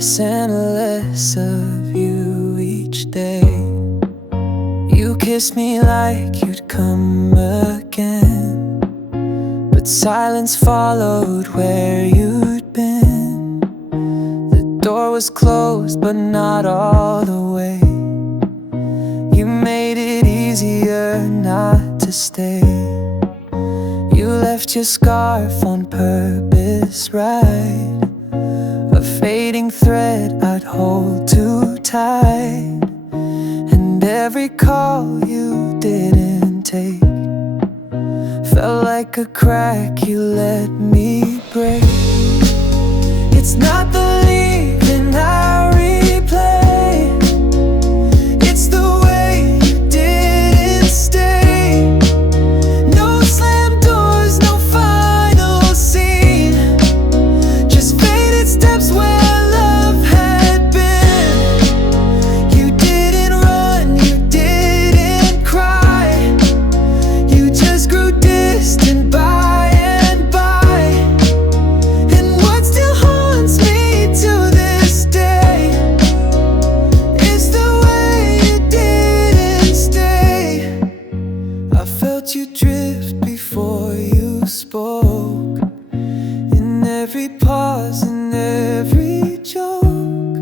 less and less of you each day. You kissed me like you'd come again, but silence followed where you'd been. The door was closed, but not all the way. You made it easier not to stay. You left your scarf on purpose, right? A fading thread I'd hold too tight. And every call you didn't take felt like a crack you let me break. It's not the leaving I replay, it's the way you didn't stay. No slam doors, no final scene, just faded steps where love had been. You didn't run, you didn't cry, you just grew distant by and by. And what still haunts me to this day is the way you didn't stay. I felt you drift before you spoke, in every pause, in every joke.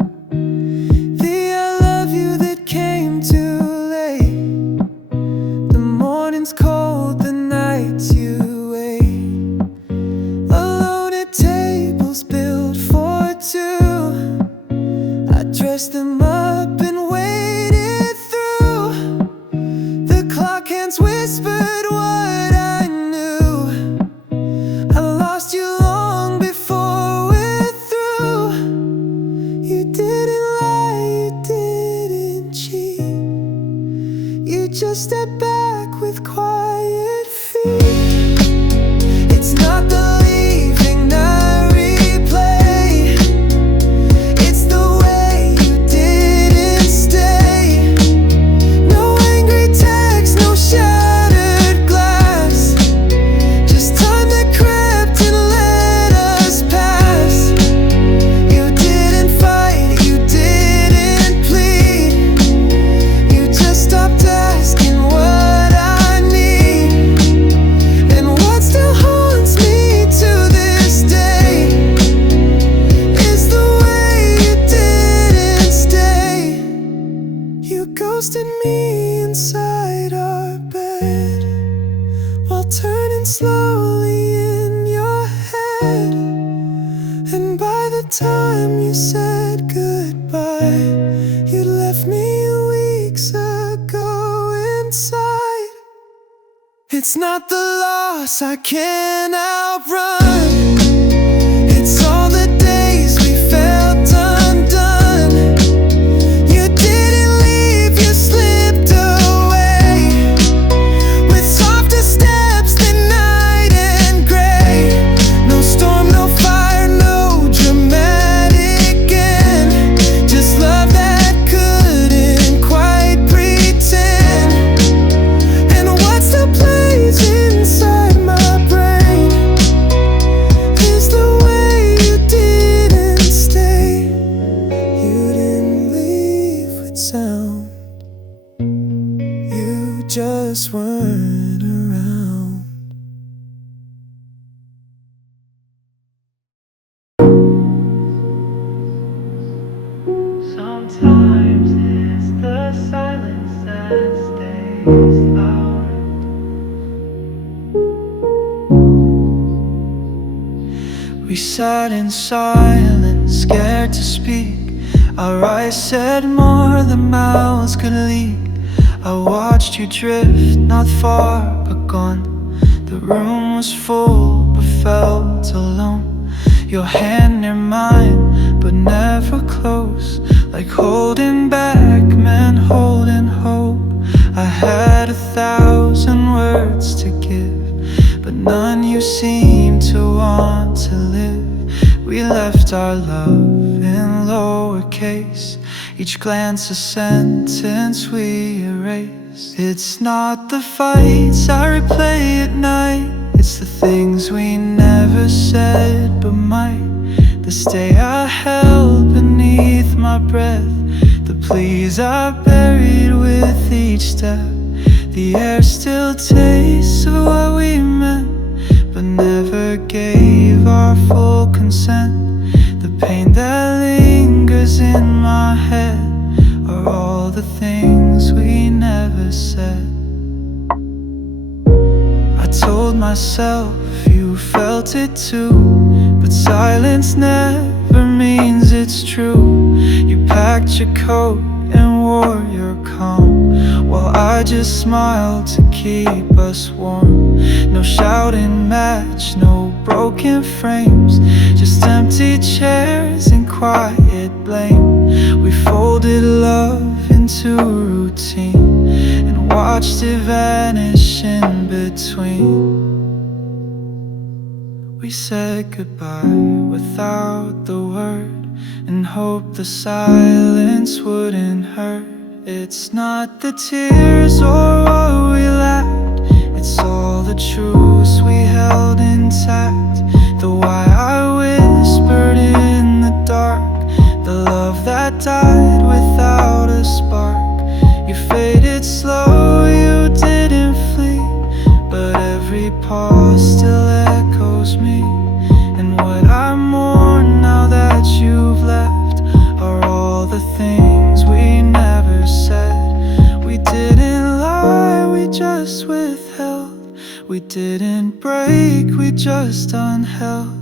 The I love you that came too late. The morning's cold, the nights you wait alone at tables built for two. I dressed them up and waited through. The clock hands whispered what I knew. I lost you long before we're through. You didn't lie, you didn't cheat, you just stepped back with quiet feet. It's not the leaving I replay, it's the way you didn't stay. No angry text, no shattered glass, just time that crept and let us pass. You didn't fight, you didn't plead, you just stopped asking what I need. And what still haunts me to this day is the way you didn't stay. You ghosted me inside our bed while turning slowly in your head. And by the time you said goodbye, you left me weeks ago inside. It's not the loss I can't outrun, it's all the days we felt undone. You didn't leave, you slipped away with softer steps than night and gray. No storm, no fire, no dramatic end, just love that couldn't quite pretend. And what still plays inside my brain is the way you didn't stay. You didn't leave with sound, you just weren't around. Sometimes it's the silence that stays loud. We sat in silence, scared to speak. Our eyes said more than mouths could leak. I watched you drift, not far but gone. The room was full but felt alone. Your hand near mine but never close, like holding back meant holding hope. I had 1,000 words to give, but none you seemed to want to live. We left our love in lowercase, each glance a sentence we erase. It's not the fights I replay at night, it's the things we never said but might, This day I held beneath my breath, the pleas I buried with each step. The air still tastes of what we meant, but never gave our full consent. The pain that lingers in my head are all the things we never said. I told myself you felt it too, but silence never means it's true. You packed your coat and wore your calm, while I just smiled to keep us warm. No shouting match, no broken frames, just empty chairs and quiet blame. We folded love into routine and watched it vanish in between. We said goodbye without the word, and hoped the silence wouldn't hurt. It's not the tears or what we lacked, it's all the truths we held intact. The why I whispered in the dark, the love that died without a spark. You faded slow, you didn't flee, but every pause still echoes me. And what I mourn now that you've left are all the things we never said. We didn't lie, we just withheld. We didn't break, we just unheld.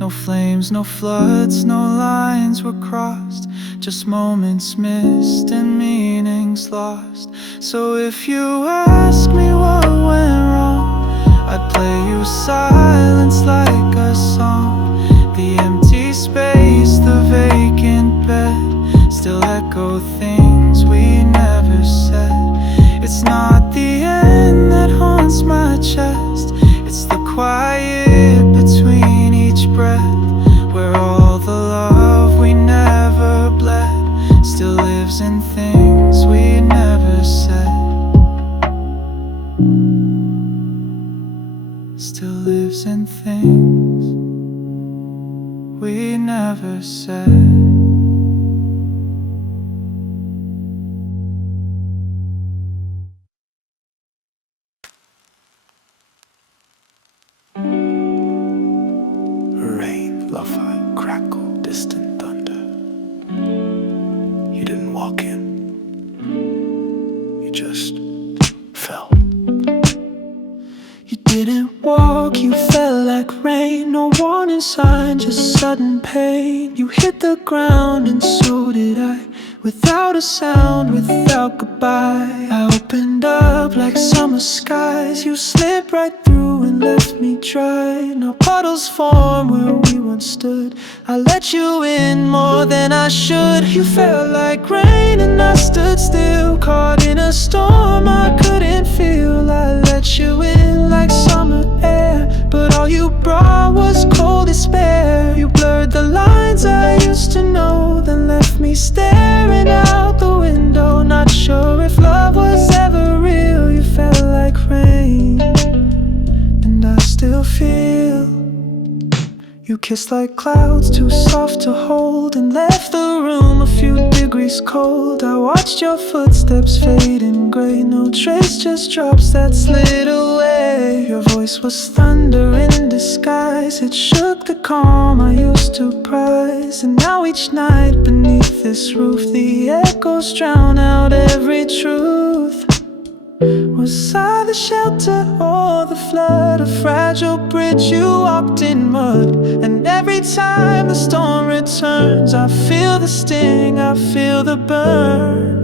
No flames, no floods, no lines were crossed, just moments missed and meanings lost. So if you ask me what went wrong, I'd play you silence like a song. The empty space, the vacant bed, still echo things we never said. It's not the end that haunts my chest, it's the quiet between each breath, where all the love we never bled still lives in things we never said. Still lives in things we never said. Rain, lo-fi, crackle, distant thunder. You didn't walk in, you just fell. You didn't walk, you fell like rain. No warning sign, just sudden pain. You hit the ground and so did I, without a sound, without goodbye. I opened up like summer skies. You slipped right through and left me dry. Now puddles form where we once stood. I let you in more than I should. You felt like rain and I stood still, caught in a storm I couldn't feel. I let you in like summer air, but all you brought was cold despair. You blurred the lines I used to know, then left me staring out the window, not sure if love was ever real. You felt like rain, and I still feel. You kissed like clouds, too soft to hold, and left the room a few degrees cold. I watched your footsteps fade in gray, no trace, just drops that slid away. Your voice was thunder in disguise, it shook the calm I used to prize. And now each night beneath this roof, the echoes drown out every truth. Was I the shelter or the flood? A fragile bridge you walked in mud. And every time the storm returns, I feel the sting, I feel the burn.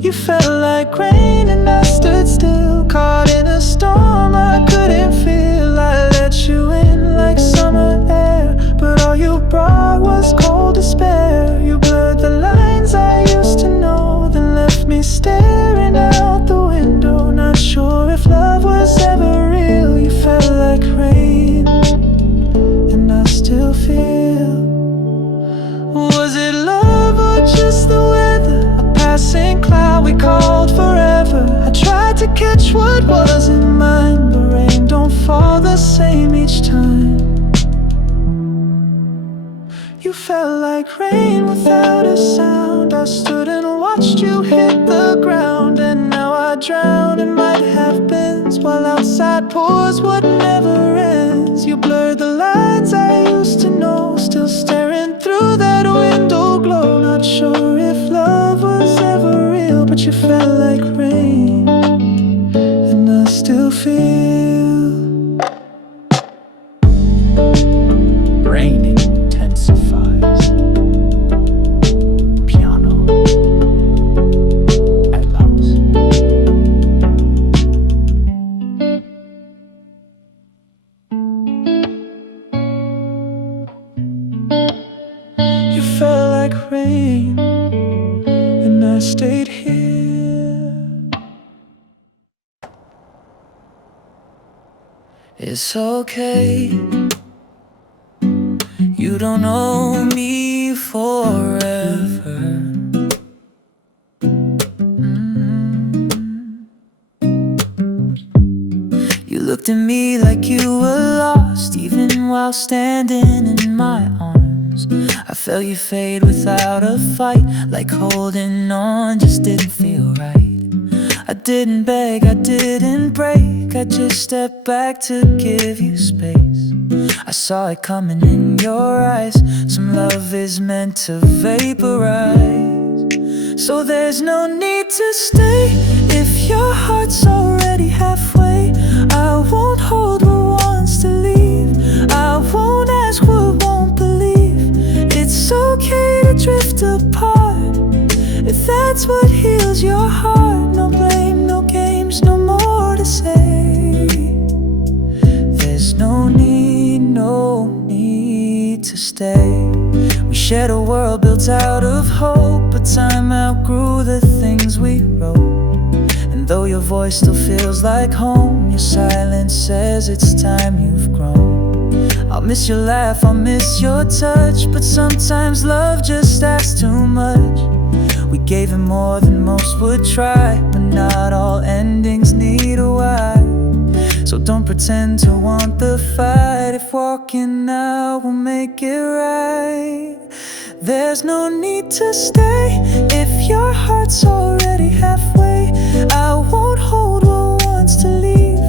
You felt like rain and I stood still, caught in a storm I couldn't feel. I let you in like summer air, but all you brought was cold despair. You blurred the lines I used to know, then left me staring out the window, not sure if love was ever real. You felt like rain, and I still feel. Was it love or just the weather? A passing cloud we called forever. I tried to catch what wasn't mine, but rain don't fall the same each time. You felt like rain without a sound. I stood and watched you hit the ground, and now I drown in might have beens, while outside pours what never ends. You blurred the lines I used to know, still staring through that window glow. Not sure if love was ever real, but you felt like rain, and I still feel. Rain intensifies. Piano allows. You felt like rain, and I stayed here. It's okay, you don't know me forever. You looked at me like you were lost, even while standing in my arms. I felt you fade without a fight, like holding on just didn't feel right. I didn't beg, I didn't break, I just stepped back to give you space. I saw it coming in your eyes, some love is meant to vaporize. So there's no need to stay if your heart's already halfway. I won't hold what wants to leave, I won't ask what won't believe. It's okay to drift apart, if that's what heals your heart. No blame, no games, no more to say. There's no need to stay. We shared a world built out of hope, but time outgrew the things we wrote. And though your voice still feels like home, your silence says it's time you've grown. I'll miss your laugh, I'll miss your touch, but sometimes love just asks too much. We gave it more than most would try, but not all endings need a why. So don't pretend to want the fight, if walking out will make it right. There's no need to stay if your heart's already halfway. I won't hold what wants to leave,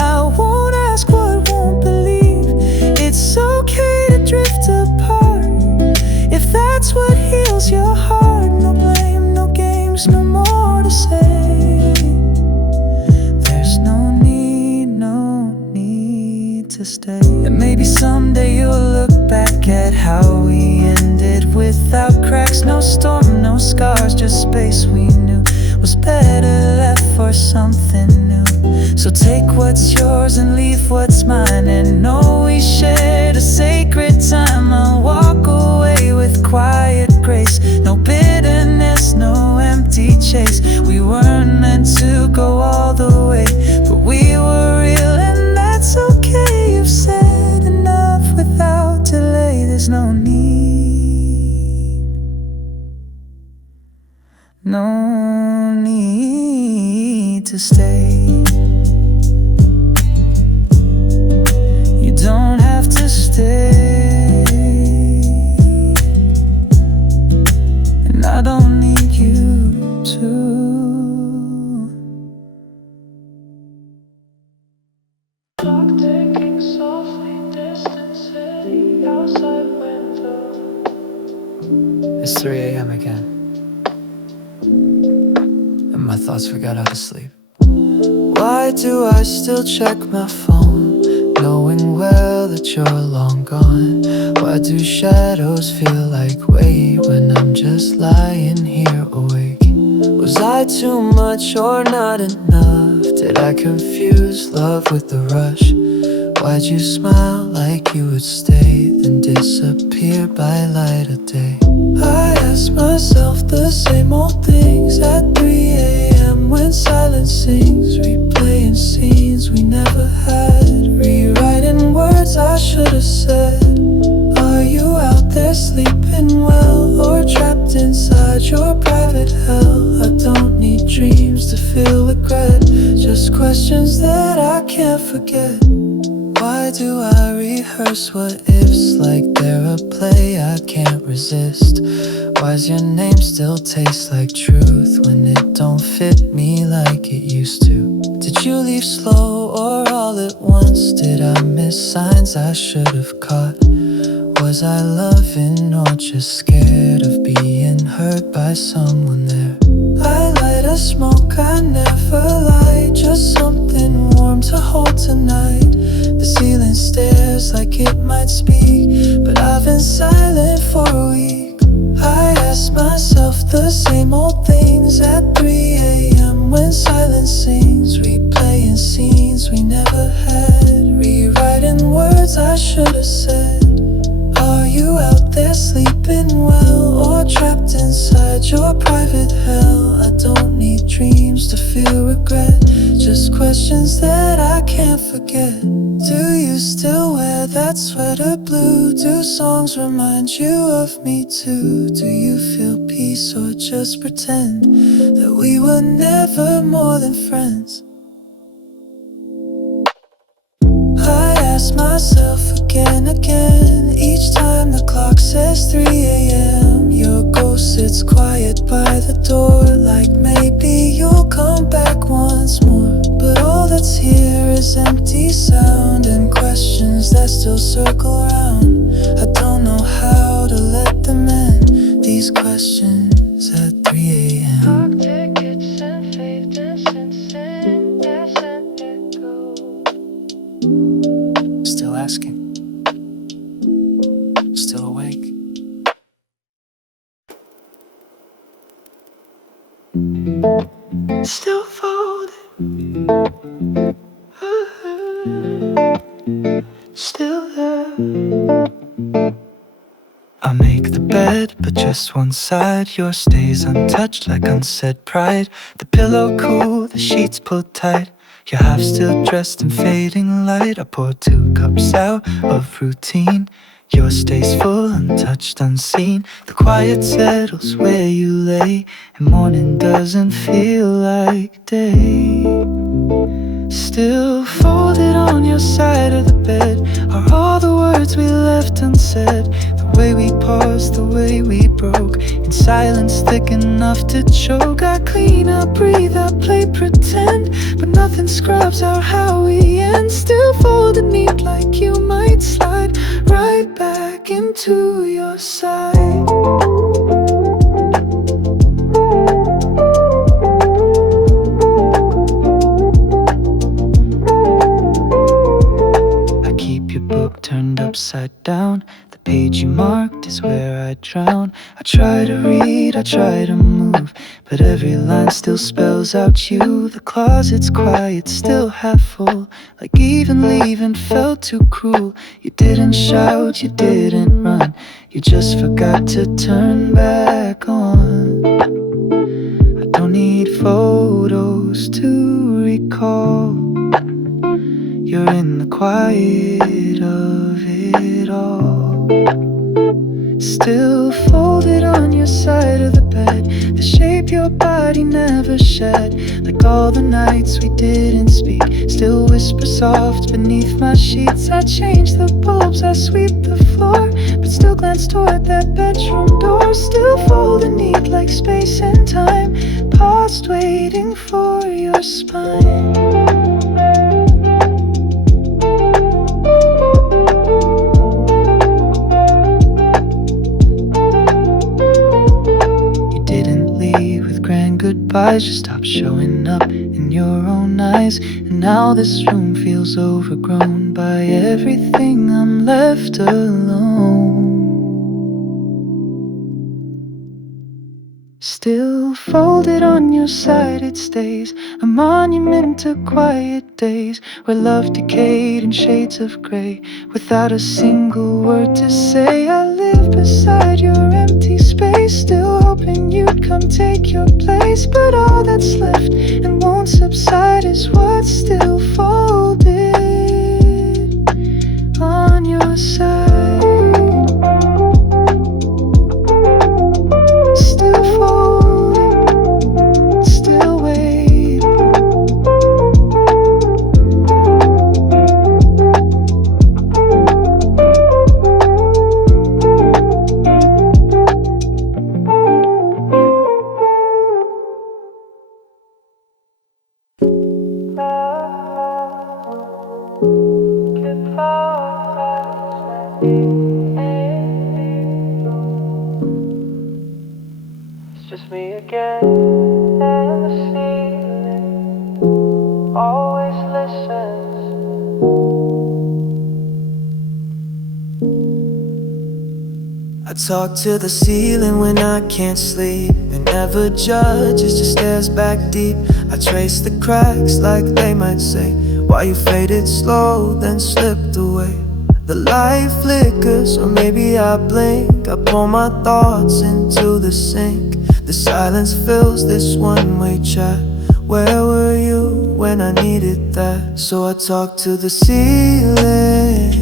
I won't ask what won't believe. It's okay to drift apart, if that's what heals your heart. No blame, no games, no more to say. There's no need to stay. And maybe someday you'll look back at how we ended, without cracks, no storm, no scars, just space we knew was better left for something new. So take what's yours and leave what's mine, and know we shared a sacred time. I'll walk away with quiet grace, no bitterness, no empty chase. We weren't meant to go all the way, but we were real, and that's okay. You've said enough without delay. There's no need to stay. You don't have to stay, and I don't need you to. Clock ticking softly, distant city, outside window. It's 3 a.m. again, and my thoughts forgot how to sleep. Why do I still check my phone, knowing well that you're long gone? Why do shadows feel like weight when I'm just lying here awake? Was I too much or not enough? Did I confuse love with the rush? Why'd you smile like you would stay, then disappear by light of day? I ask myself the same old things at 3 a.m. when silence sings, replaying scenes we never had, rewriting words I should have said. Are you out there sleeping well, or trapped inside your private hell? I don't need dreams to feel regret, just questions that I can't forget. Why do I rehearse what ifs like they're a play I can't resist? Why's your name still taste like truth when it don't fit me like it used to? Did you leave slow or all at once? Did I miss signs I should have caught? Was I loving or just scared of being hurt by someone there? I light a smoke, I never lie, just something warm to hold tonight. The ceiling stares like it might speak, but I've been silent for a week. I ask myself the same old things at 3 a.m. when silence sings, replaying scenes we never had, rewriting words I should have said. Are you out there sleeping well, or trapped inside your private hell? I don't need dreams to feel regret, just questions that I can't forget. Do you still wear that sweater blue? Do songs remind you of me too? Do you feel peace or just pretend that we were never more than friends? I ask myself again, each time the clock says 3 a.m. Your ghost sits quiet by the door, like maybe you'll come back once more. But all that's here is empty sound and questions that still circle around. I don't know how to let them end, these questions at 3 a.m. Park tickets and faith distancing, yes, and let go. Still asking, still awake. Still folded, still there. I make the bed, but just one side. Yours stays untouched like unsaid pride. The pillow cool, the sheets pulled tight. You're half still dressed in fading light. I pour 2 cups out of routine. Yours stays full, untouched, unseen. The quiet settles where you lay, and morning doesn't feel like day. Still folded on your side of the bed are all the words we left unsaid. The way we paused, the way we broke, in silence thick enough to choke. I clean, I breathe, I play pretend, but nothing scrubs out how we end. Still folded neat like you might slide right back into your side. Book turned upside down. The page you marked is where I drown. I try to read, I try to move, but every line still spells out you. The closet's quiet, still half full, like even leaving felt too cruel. You didn't shout, you didn't run, you just forgot to turn back on. I don't need photos to recall. You're in the quiet of it all. Still folded on your side of the bed, the shape your body never shed. Like all the nights we didn't speak, still whisper soft beneath my sheets. I change the bulbs, I sweep the floor, but still glance toward that bedroom door. Still folded neat like space and time, paused waiting for your spine. Goodbyes, just stop showing up in your own eyes. And now this room feels overgrown by everything. I'm left alone. Still folded on your side, it stays a monument to quiet days where love decayed in shades of grey. Without a single word to say, I live beside your empty space, still hoping you'd come take your place. But all that's left and won't subside is what's still folded on your side. Still folded, still wait. talk to the ceiling when I can't sleep. It never judges, just stares back deep. I trace the cracks like they might say, why you faded slow, then slipped away. The light flickers, or maybe I blink. I pour my thoughts into the sink. The silence fills this one-way chat. Where were you when I needed that? So I talk to the ceiling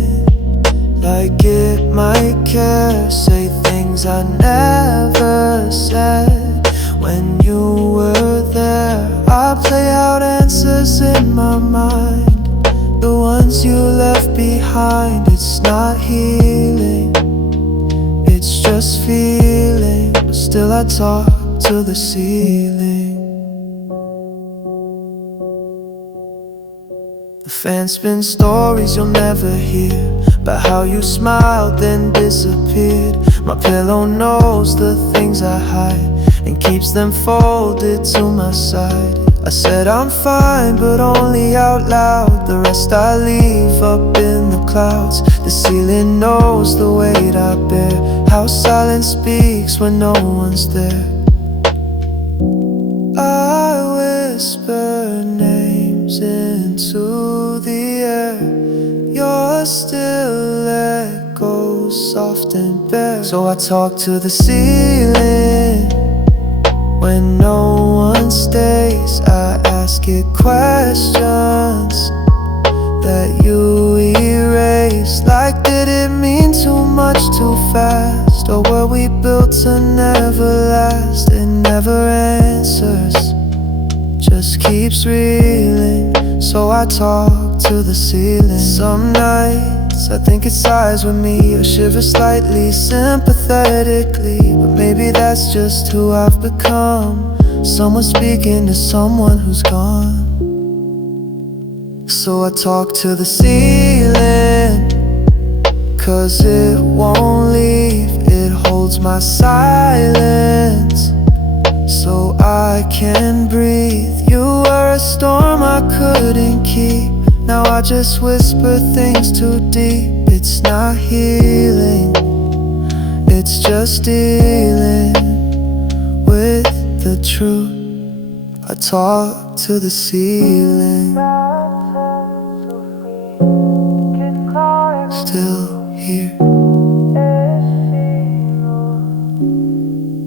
like it might care. Say things I never said when you were there. I play out answers in my mind, the ones you left behind. It's not healing, it's just feeling. But still I talk to the ceiling. The fan spins stories you'll never hear, about how you smiled then disappeared. My pillow knows the things I hide and keeps them folded to my side. I said I'm fine, but only out loud. The rest I leave up in the clouds. The ceiling knows the weight I bear, how silence speaks when no one's there. I whisper names into the air. You're still echoes, soft and bare. So I talk to the ceiling when no one stays. I ask it questions that you erase. Like, did it mean too much too fast? Or were we built to never last? It never answers, just keeps reeling. So I talk to the ceiling. Some nights I think it sighs with me, or shivers slightly sympathetically. But maybe that's just who I've become, someone speaking to someone who's gone. So I talk to the ceiling, 'cause it won't leave. It holds my silence so I can breathe. You were a storm I couldn't keep. Now I just whisper things too deep. It's not healing, it's just dealing with the truth. I talk to the ceiling. Still here,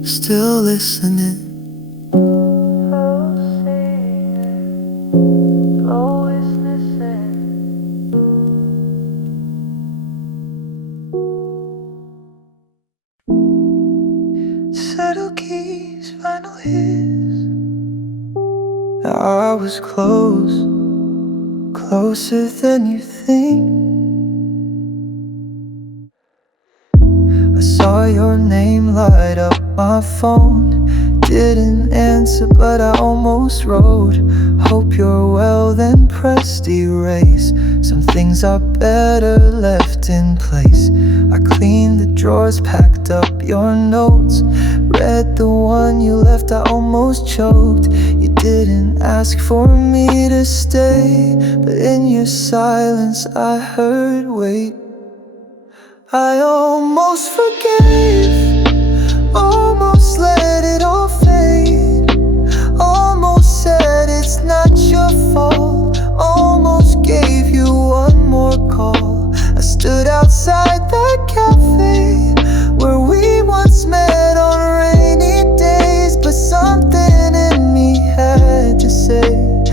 still listening. Subtle keys, final hits. I was close, closer than you think. I saw your name light up my phone. Didn't answer, but I almost wrote, hope you're well, then pressed erase. Some things are better left in place. I cleaned the drawers, packed up your notes. Read the one you left, I almost choked. You didn't ask for me to stay, but in your silence I heard wait. I almost forgave, almost let it all fade. Almost said it's not your fault, almost gave you one more call. I stood outside that cafe where we once met on rainy days, but something in me had to say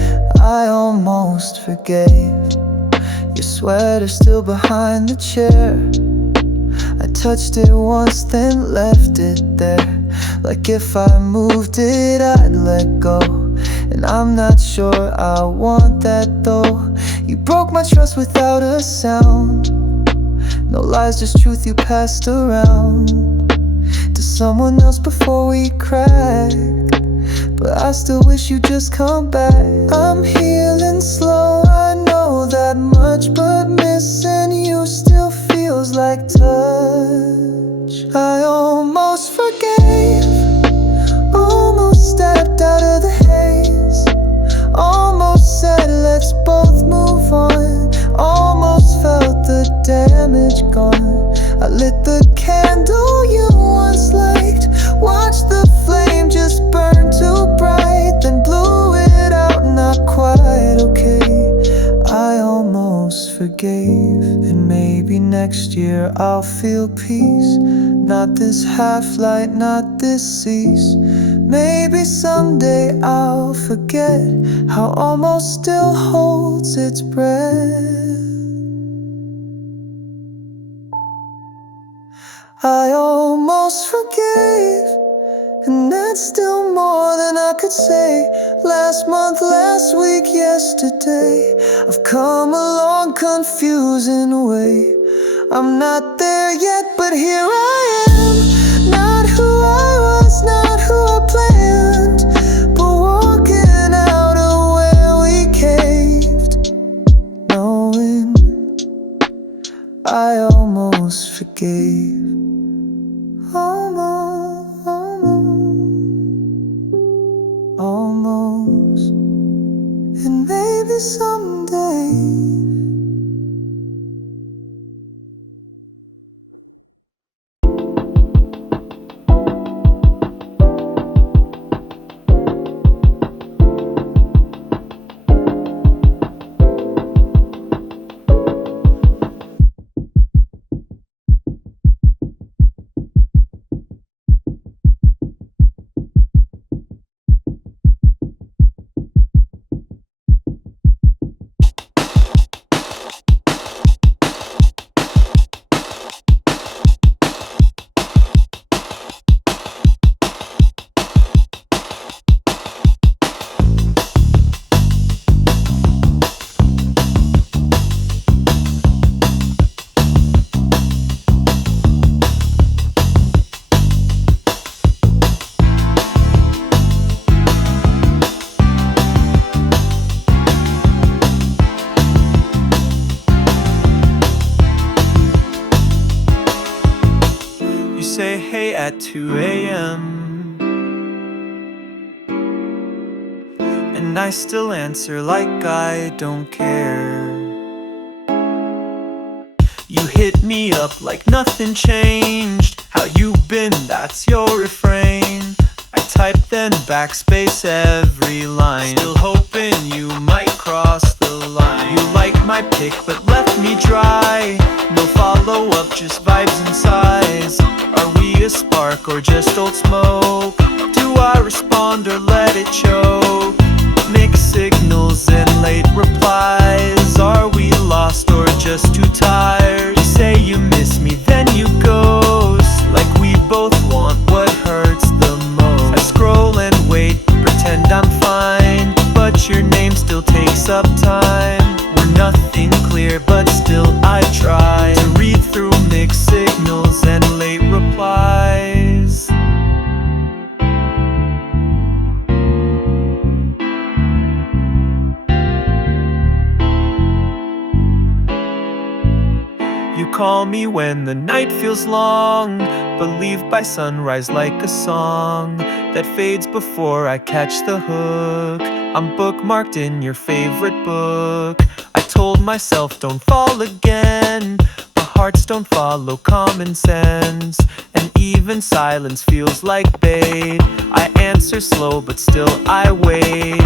I almost forgave. Your sweater still behind the chair. I touched it once, then left it there. Like if I moved it, I'd let go. And I'm not sure I want that though. You broke my trust without a sound. No lies, just truth you passed around to someone else before we cracked. But I still wish you'd just come back. I'm healing slow, I know that much, but missing you still feels like touch. I almost forgave, almost stepped out of the haze. Almost said let's both move on. Almost felt the damage gone. I lit the candle you forgave. And maybe next year I'll feel peace. Not this half-light, not this cease. Maybe someday I'll forget how almost still holds its breath. I almost forgave, and that's still more than I could say. Last month, last week, yesterday, I've come a long, confusing way. I'm not there yet, but here I am. Not who I was, not who I planned, but walking out of where we caved, knowing I almost forgave. Almost, and maybe someday. Say hey at 2 a.m. and I still answer like I don't care. You hit me up like nothing changed. How you been? That's your refrain. I type then backspace every line, still hoping you might cross the line. You like my pic but left me dry. No follow-up, just vibes and sighs. Are we a spark or just old smoke? Do I respond or let it choke? Mixed signals and late replies. Are we lost or just too tired? You say you miss me, then you ghost, like we both want what hurts the most. I scroll and wait, pretend I'm fine, but your name still takes up time. We're nothing clear, but still I try to read through mixed signals and late replies. You call me when the night feels long, but leave by sunrise like a song that fades before I catch the hook. I'm bookmarked in your favorite book. I told myself don't fall again, but hearts don't follow common sense, and even silence feels like bait. I answer slow but still I wait.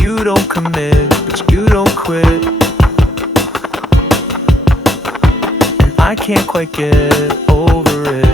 You don't commit, but you don't quit. I can't quite get over it.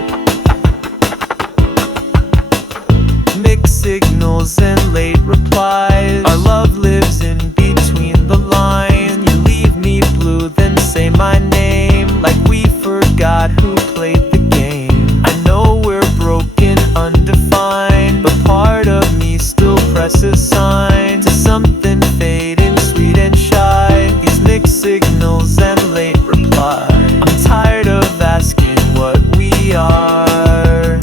Mixed signals and late replies. Our love lives in between the lines. You leave me blue, then say my name, like we forgot who played the game. I know we're broken, undefined, but part of me still presses sign to something fading, sweet and shy. These mixed signals and late replies. I'm tired of asking what we are,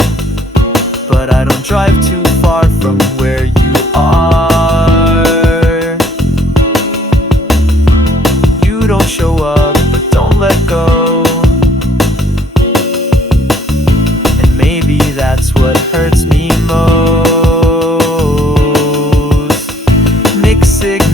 but I don't drive too far from where you are. You don't show up, but don't let go, and maybe that's what hurts me most. Mixed signals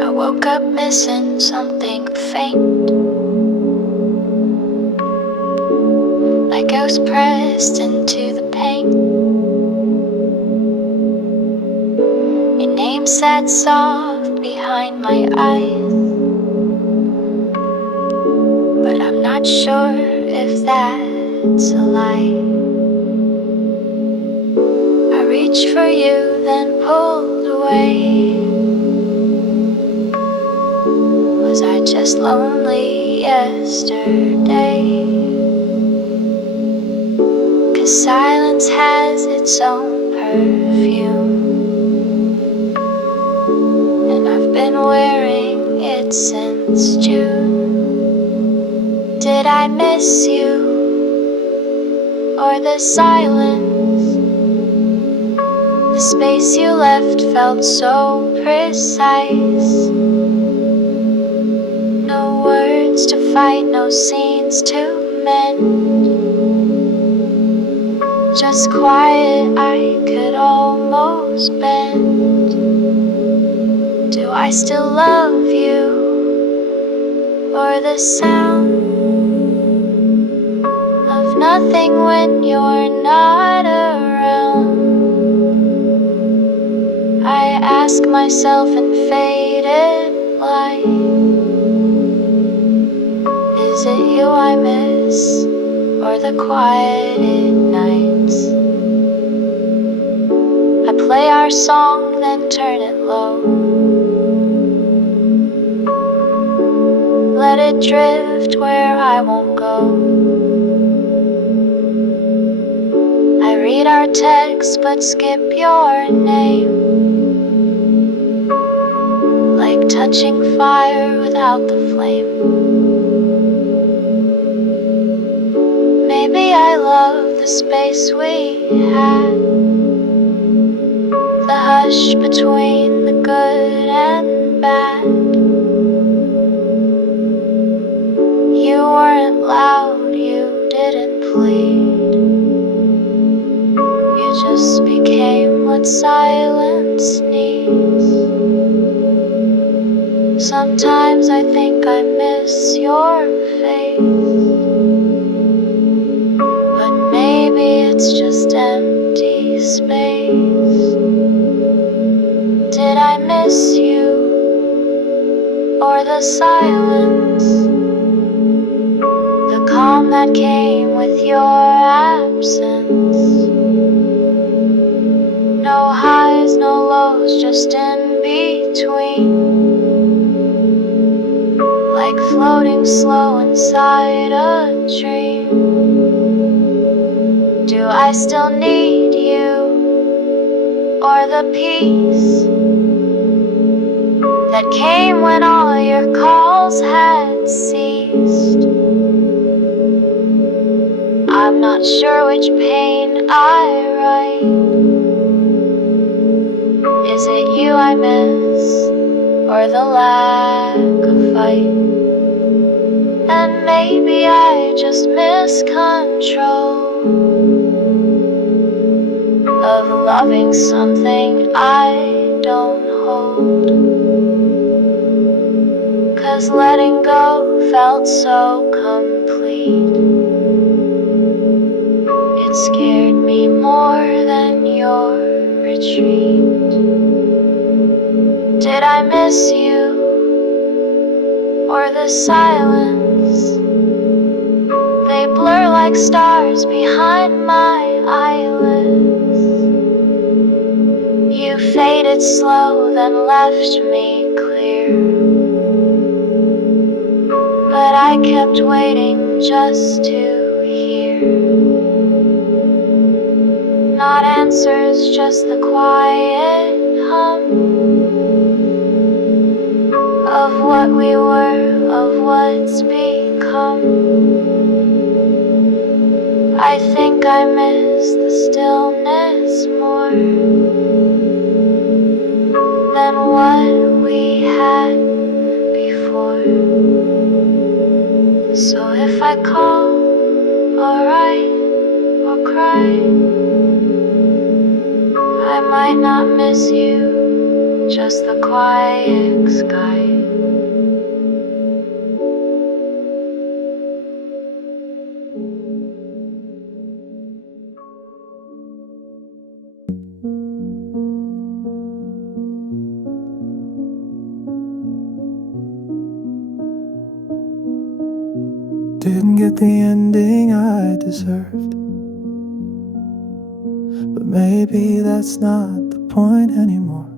I woke up missing something faint, like I was pressed into the paint. Your name sat soft behind my eyes, but I'm not sure if that's a lie. I reached for you, then pulled away. Was I just lonely yesterday? 'Cause silence has its own perfume, and I've been wearing it since June. Did I miss you, or the silence? The space you left felt so precise. No words to fight, no scenes to mend. Just quiet I could almost bend. Do I still love you, or the sound of nothing when you're not around? I ask myself in faded light, is it you I miss, or the quieted nights? I play our song, then turn it low. Let it drift where I won't go. I read our text but skip your name, like touching fire without the flame. Maybe I love the space we had, the hush between the good and bad. You weren't loud, you didn't plead. You just became what silence needs. Sometimes I think I miss your face, but maybe it's just empty space. Did I miss you, or the silence? The calm that came with your absence. No highs, no lows, just in between. Like floating slow inside a dream. Do I still need you, or the peace that came when all your calls had ceased? I'm not sure which pain I write. Is it you I miss, or the lack of fight? And maybe I just miss control of loving something I don't hold. 'Cause letting go felt so complete. It scared me more than your retreat. Did I miss you, or the silence? They blur like stars behind my eyelids. You faded slow, then left me clear. But I kept waiting just to hear. Not answers, just the quiet hum of what we were, of what's become. I think I miss the stillness more than what we had before. So if I call, or write, or cry, I might not miss you, quiet sky. Didn't get the ending I deserved, but maybe that's not the point anymore.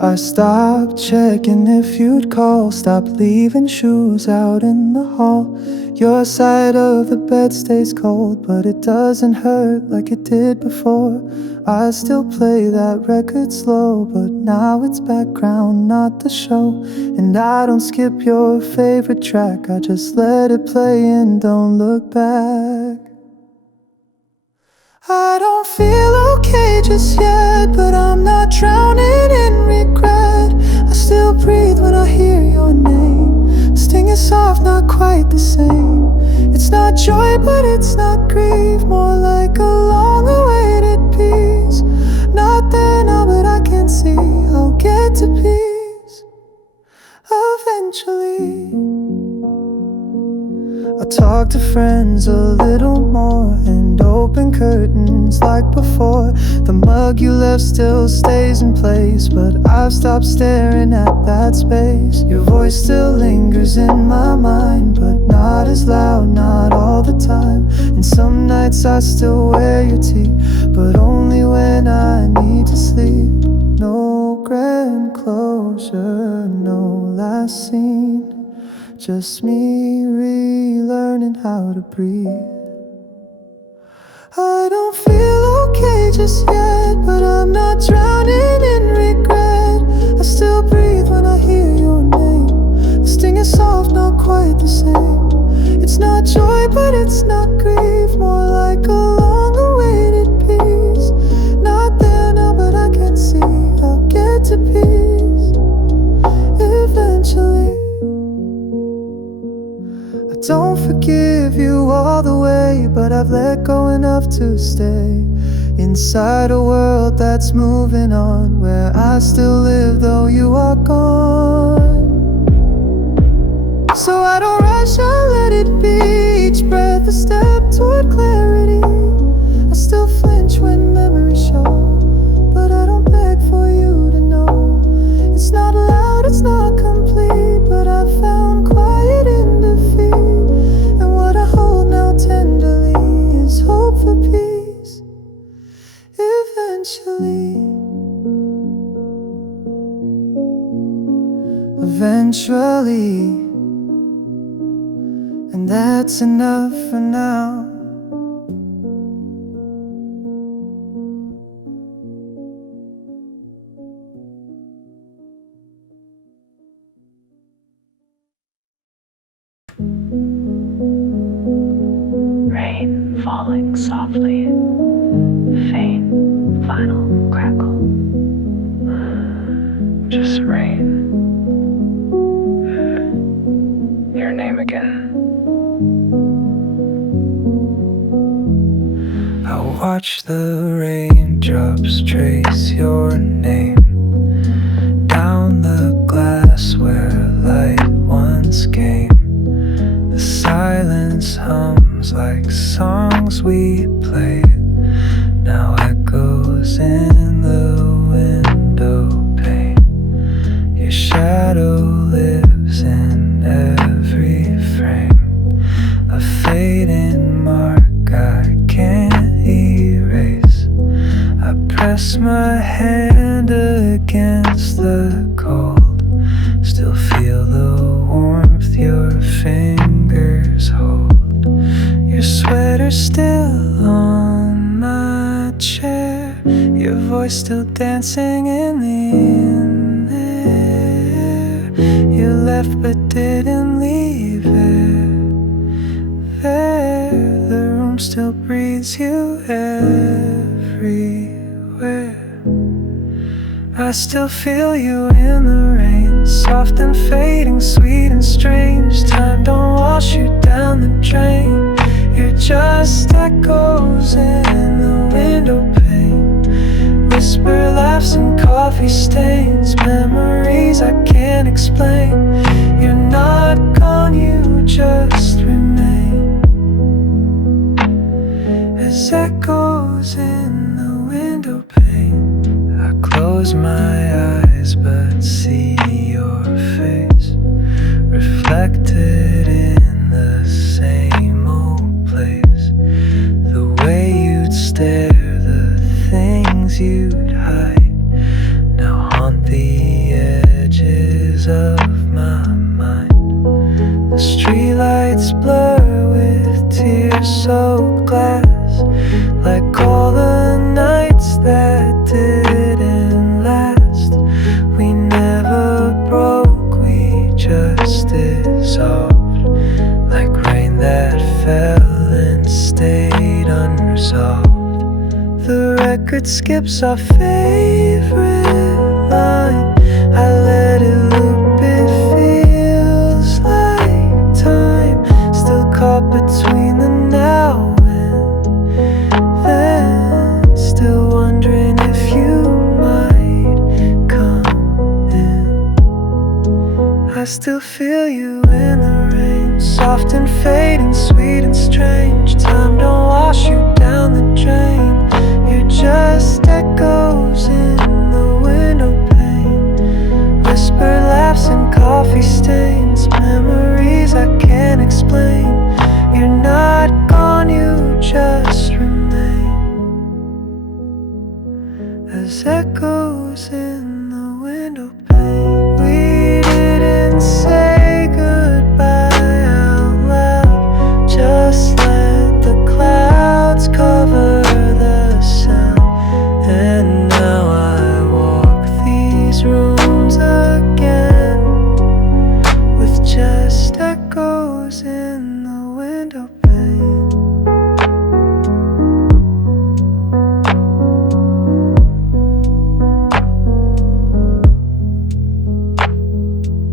I stopped checking if you'd call, stopped leaving shoes out in the hall. Your side of the bed stays cold, but it doesn't hurt like it did before. I still play that record slow, but now it's background, not the show. And I don't skip your favorite track, I just let it play and don't look back. I don't feel okay just yet, but I'm not drowning in regret. I still breathe when I hear your name. The sting is soft, not quite the same. It's not joy, but it's not grief, more like a long-awaited peace. Not there now, but I can see I'll get to peace eventually. I talk to friends a little more and open curtains like before. The mug you left still stays in place, but I've stopped staring at that space. Your voice still lingers in my mind, but not as loud, not all the time. And some nights I still wear your teeth, but only when I need to sleep. No grand closure, no last scene, just me relearning how to breathe. I don't feel okay just yet, but I'm not drowning in regret. I still breathe when I hear your name. The sting is soft, not quite the same. It's not joy, but it's not grief, more like a long-awaited peace. Not there now, but I can see I'll get to peace eventually. I don't forgive you all the way, but I've let go enough to stay inside a world that's moving on, where I still live though you are gone. So I don't rush, I let it be, each breath a step toward clarity. I still flinch when memories show, but I don't beg for you to know. It's not loud, it's not complete, but I found quiet in defeat. And what I hold now tenderly is hope for peace eventually. Eventually. And that's enough for now. Rain falling softly, faint, final crackle. Just rain. Your name again. I watch the raindrops trace your name down the glass where light once came. The silence hums like songs we played, now echoes in the window pane. Your shadow lives in every frame, a fading mark I can't erase. I press my hand against the cold, still feel the warmth your fingers hold. Your sweater still on my chair, your voice still dancing in the air. You left but didn't leave it there. The room still breathes you everywhere. I still feel you in the rain, soft and fading, sweet and strange. Time don't wash you down the drain, you're just echoes in the window pane. Whisper laughs and coffee stains, memories I can't explain. You're not gone, you just remain as echoes in the window pane. I close my eyes but see your face reflected in the same old place. The way you'd stare, the things you'd hide, now haunt the edges of my mind. The streetlights blur with tear-soaked glass, like all the nights that didn't last. We never broke, we just dissolved, like rain that fell and stayed unresolved. The record skips our favorite line. I let it loop, it feels like time, still caught between the now and then. Still wondering if you might come in. I still feel you in the rain, soft and fading, sweet and strange. Time don't wash you down the drain. You're just echoes in the window pane. Whisper laughs and coffee stains, memories I can't explain. You're not gone, you just remain as echoes in the window pane. We didn't say goodbye out loud, just let the clouds cover the sound. And now I walk these rooms again with just echoes in the window pane.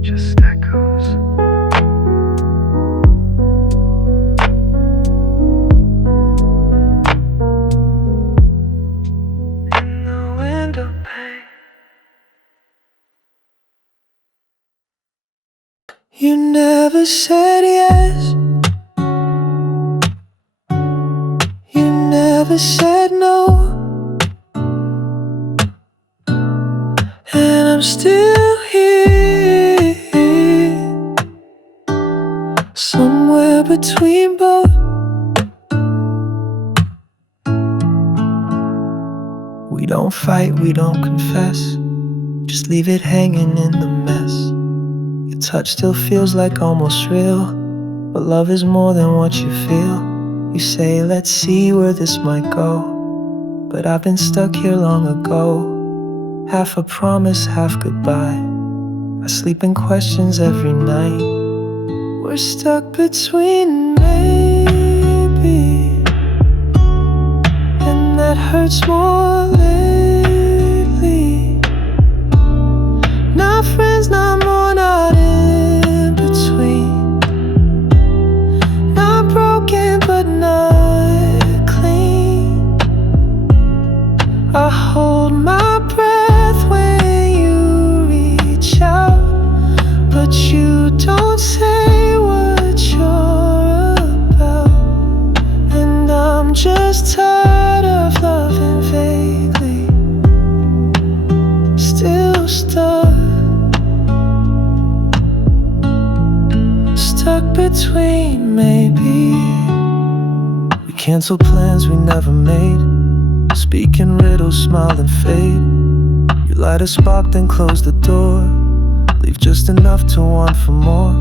Just echoes. In the window pane. You never said yes, you never said no, and I'm still here, somewhere between both. We don't fight, we don't confess, just leave it hanging in the mess. Your touch still feels like almost real, but love is more than what you feel. You say, let's see where this might go, but I've been stuck here long ago. Half a promise, half goodbye. I sleep in questions every night. We're stuck between maybe, and that hurts more lately. Not friends, not more, not in between. Not broken, but not clean. I hold my breath when you reach out, but you don't say what you're about. And I'm just tired of loving vaguely, still stuck between maybe. We cancel plans we never made, speaking riddles, smile and fade. You light a spark, then close the door, leave just enough to want for more.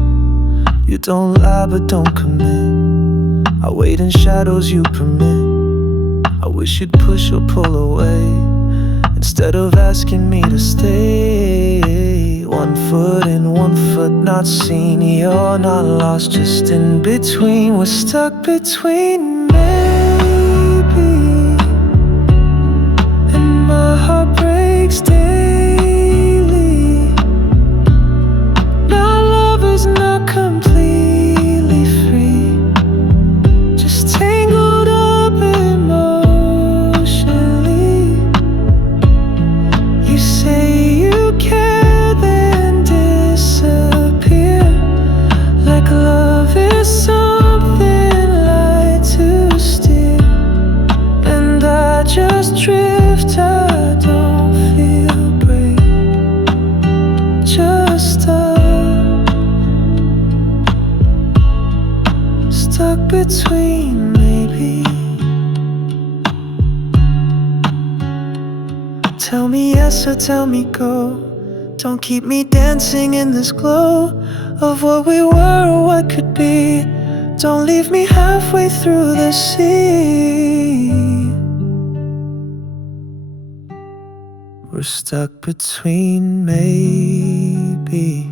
You don't lie but don't commit, I wait in shadows you permit. I wish you'd push or pull away, instead of asking me to stay. 1 foot in, 1 foot not seen. You're not lost, just in between. We're stuck between maybe, and my heart breaks daily. Not lovers, not completely free, just tangled up emotionally. Tell me yes or tell me go. Don't keep me dancing in this glow of what we were or what could be. Don't leave me halfway through the sea. We're stuck between maybe,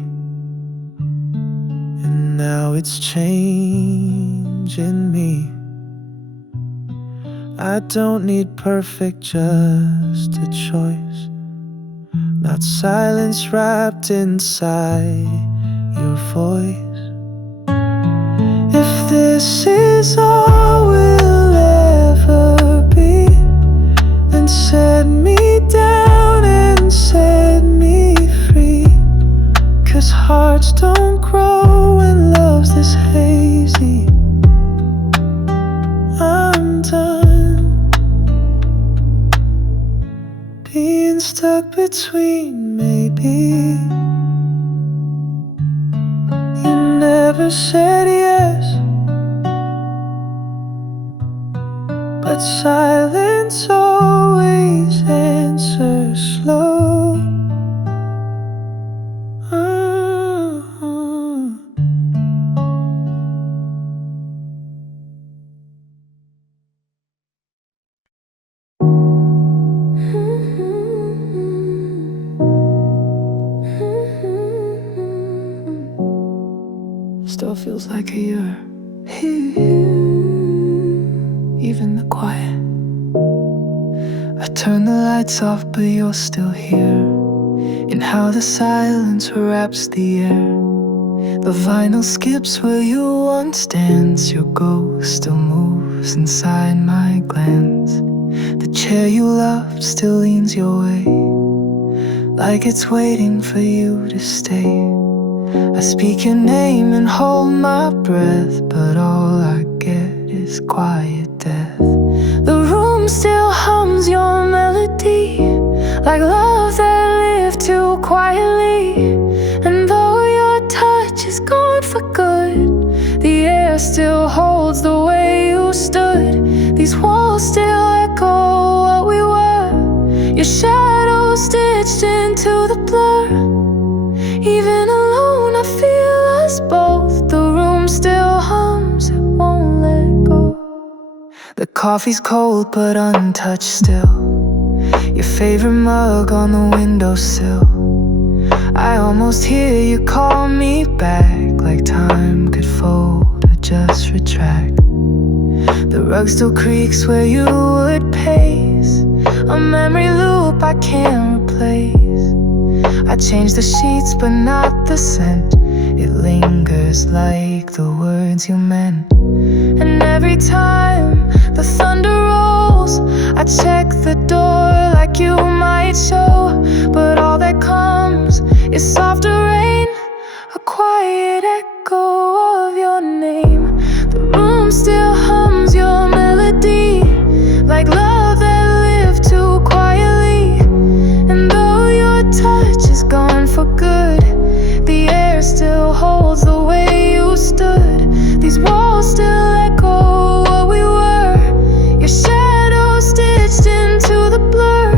and now it's changing me. I don't need perfect, just a choice. Not silence wrapped inside your voice. If this is all we'll ever be, then set me down and set me free. 'Cause hearts don't grow when love's this hazy. I'm done being stuck between maybe. You never said yes, but silence always answers slow. Still feels like a year. Even the quiet. I turn the lights off, but you're still here. And how the silence wraps the air. The vinyl skips where you once danced. Your ghost still moves inside my glands. The chair you loved still leans your way, like it's waiting for you to stay. I speak your name and hold my breath, but all I get is quiet death. The room still hums your melody, like love that lived too quietly. And though your touch is gone for good, the air still holds the way you stood. These walls still echo what we were, your shadow stitched into the blur. Even alone I feel us both. The room still hums, it won't let go. The coffee's cold but untouched still, your favorite mug on the windowsill. I almost hear you call me back, like time could fold or just retract. The rug still creaks where you would pace, a memory loop I can't replace. I changed the sheets but not the scent. It lingers like the words you meant. And every time the thunder rolls, I check the door like you might show. But all that comes is softer rain, a quiet echo of your name. The room still hums your melody, like love that lived too quietly. And though your touch is gone for good, the air still holds the way you stood. These walls still echo what we were, your shadow stitched into the blur.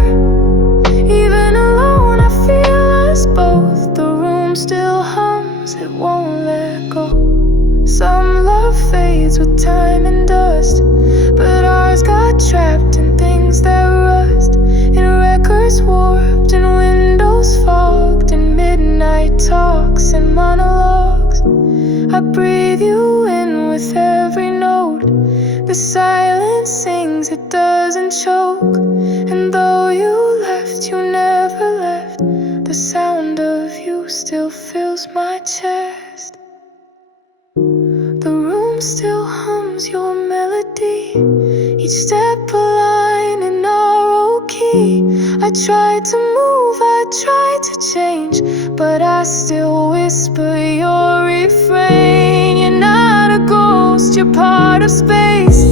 Even alone I feel us both. The room still hums, it won't let go. Some love fades with time and dust, but ours got trapped in things that rust, in records warped and windows fogged, in midnight talks and monologues. I breathe you in with every note. The silence sings, it doesn't choke. And though you left, you never left. The sound of you still fills my chest. The room still hums your melody, each step a line in our key. I tried to move, I tried to change, but I still whisper your refrain. You're not a ghost, you're part of space.